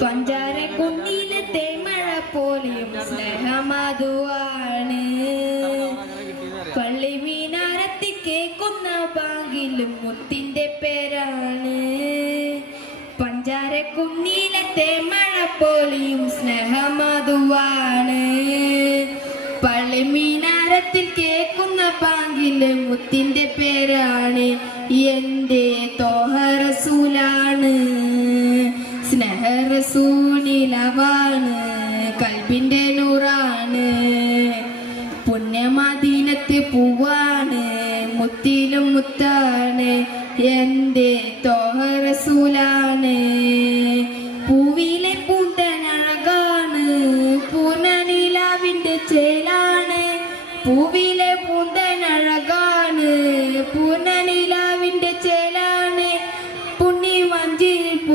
പഞ്ചാര കുന്നിലത്തെ മഴ പോലെയും സ്നേഹമതുവാണ്. പള്ളി മീനാരത്തി കേക്കുന്ന ബാങ്കിലും മുത്തിന്റെ പേരാണ്. പഞ്ചാര കുന്നിലത്തെ മഴ പോലെയും സ്നേഹമതുവാണ്. പള്ളി മീനാരത്തിൽ കേക്കുന്ന ബാങ്കില് മുത്തിന്റെ പേരാണ്. എന്റെ തോഹ റസൂലാണ്, സ്നേഹ റസൂലിലവാണ്, കൽബിന്റെ നൂറാണ്. പുണ്യമദീനത്ത് പൂവാണ്, മുത്തിലും മുത്താണ്. എന്റെ തോഹ റസൂലാണ്.